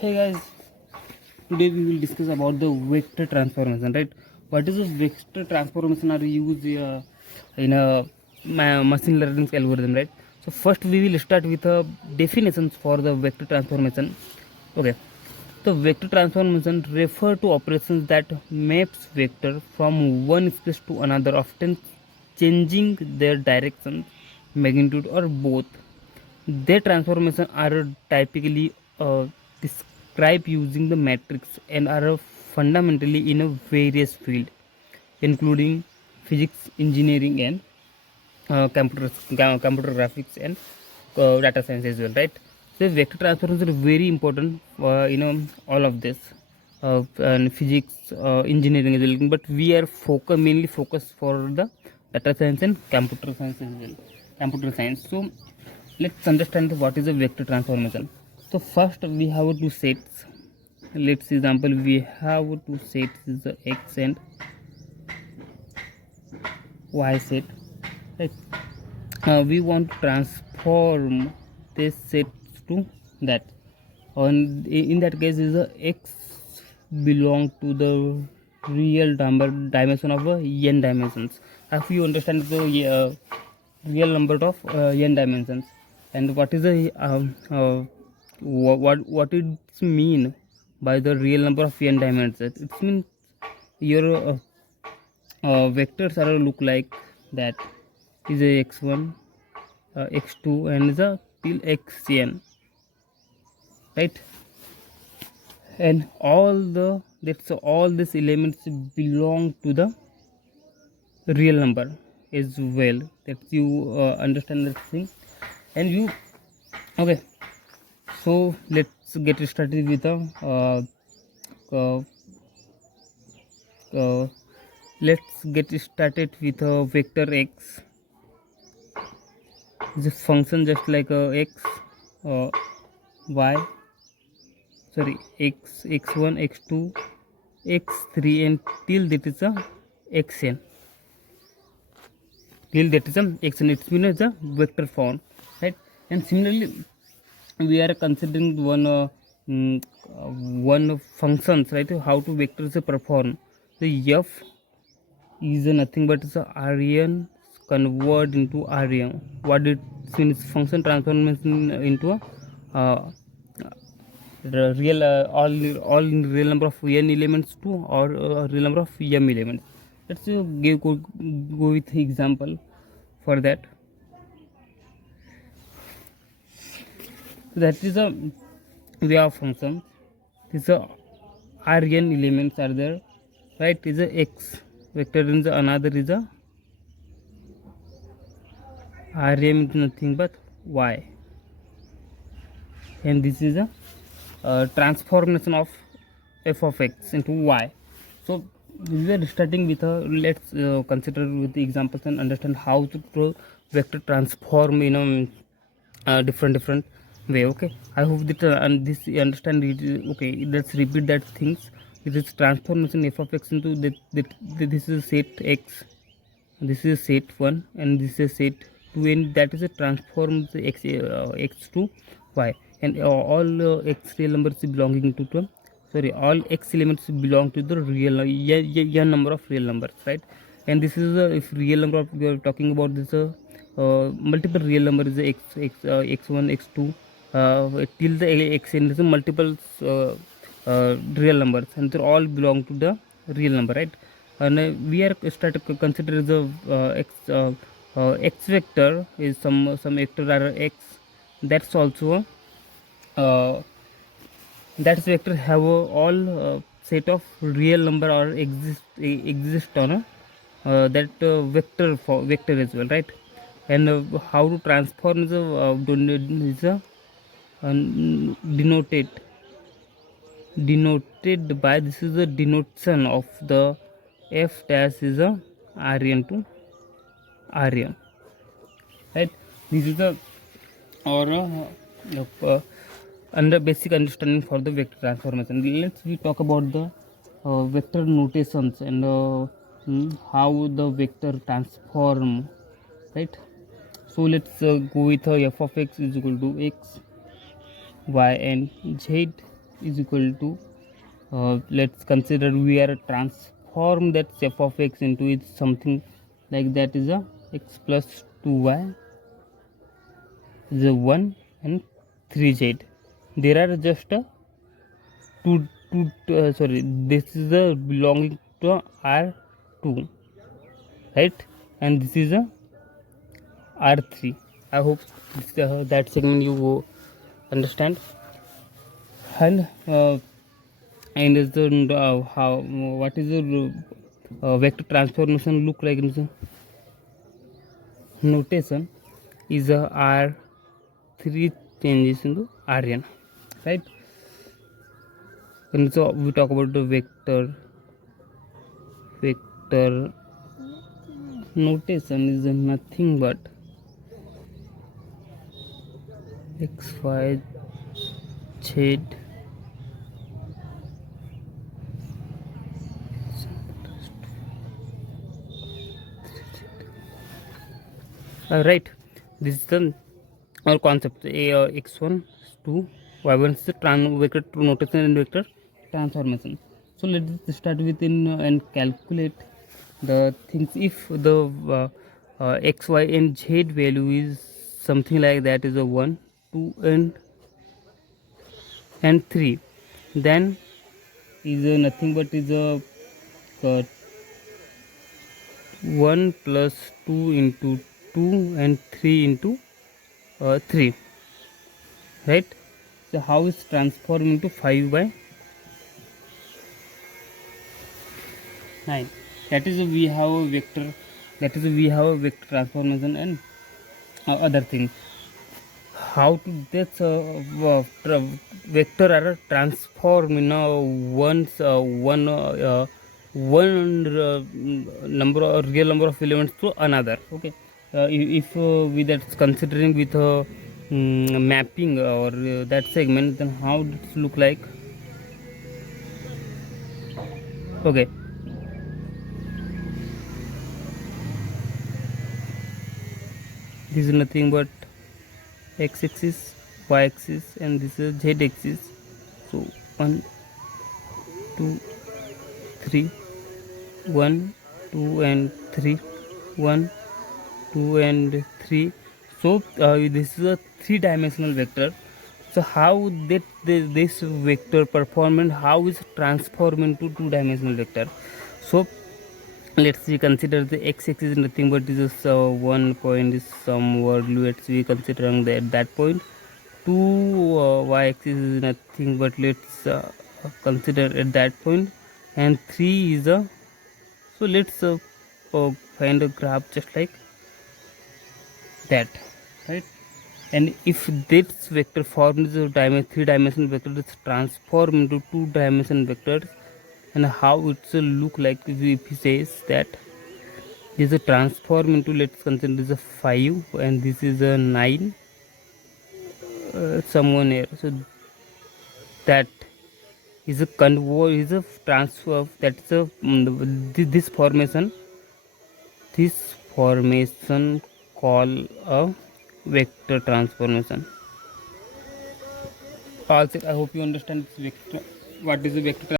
Hey guys, today we will discuss about the vector transformation, right? What is a vector transformation are used in a machine learning algorithm, right? So first we will start with definitions for the vector transformation. Okay, so vector transformation refer to operations that maps vector from one space to another, often changing their direction, magnitude, or both. Their transformations are typically described using the matrix and are fundamentally in a various fields, including physics, engineering, and computer graphics and data science as well, right? So vector transformations are very important, all of this, and physics, engineering as well. But we are mainly focused for the data science and computer science as well. Computer science. So let's understand what is a vector transformation. So first we have two sets. Let's example we have two sets is the x and y set, right? We want to transform this set to that, and in that case is the x belong to the real number dimension of n dimensions. If you understand the real number of n dimensions, and what is the what it mean by the real number of n dimensions? It means your vectors are look like that is a x1, x2, and is a till xn, right? And all these elements belong to the real number as well. That you understand that thing, and you okay. So let's get started with the uh, let's get started with a vector x. The function just like x, y, sorry, x1, x2, x3, and till that is a xn. Till that is a xn. It's mean as a vector form, right? And similarly, we are considering one functions, right? How to vectors perform. The f is nothing but it's a Rn convert into Rm. What it means function transformation into a real all in real number of n elements to or real number of m elements. Let's go with example for that. That is a way of function. This a Rn elements are there, right? Is a x vector, and the another is a Rm is nothing but y, and this is a transformation of f of x into y. So we are starting with a let's consider with the examples and understand how to vector transform in a different way. Okay, I hope that and this you understand it. Okay, let's repeat that things. It is transformation f of x into this is set x, this is set 1, and this is set 2, and that is a transform the x to y, and all x real numbers belonging to sorry, all x elements belong to the real n number of real numbers, right? And this is if real number of, we are talking about this multiple real number is x1, x2, till the xn is multiple real numbers, and they all belong to the real number, right? And we are start to consider the x vector is some vector are x. That's also that vector have all set of real number or exist on that vector for vector as well, right? And how to transform the is denoted denoted by, this is the denotation of the f dash is a Rn to Rm, right? This is the or under basic understanding for the vector transformation. Let's we talk about the vector notations and how the vector transform, right? So let's go with f of x is equal to x, y, and z is equal to let's consider we are transform that f of x into it something like that is a x plus 2y is a 1 and 3z. There are just a sorry, this is a belonging to R2, right, and this is a R3. I hope that segment you understand. And is the how what is the vector transformation look like in the notation is a R3 changes into Rn, right? And so we talk about the vector notation is nothing but x, y, z right. This is the our concept x1 2 y1 is the vector notation and vector transformation. So let's start with and calculate the things. If the x, y and z value is something like that is a 1 2 and 3, then is nothing but is a 1 plus 2 into 2 and 3 into 3, right? So how is transformed into 5 by 9? That is we have a vector, that is we have a vector transformation and other things. How to that vector are transformed in one number or real number of elements to another. Okay, if we that's considering with a mapping or that segment, then how it look like? Okay, this is nothing but x axis, y axis, and this is z axis. So 1 2 3 1 2 and 3 1 2 and 3. So this is a three-dimensional vector. So how that this vector performance, how is transformed into two-dimensional vector? So let's see, consider the x-axis is nothing but this is one point is somewhere, let's be considering that point. 2 y-axis is nothing but let's consider at that point, and 3 is a, so let's find a graph just like that, right? And if this vector forms a three-dimensional vector, it's transformed into two-dimensional vectors, and how it will look like if he says that this is a transform into, let's consider this is a 5 and this is a 9 someone here. So that is a is a transfer, that's a this formation call a vector transformation. Also, I hope you understand this vector, what is a vector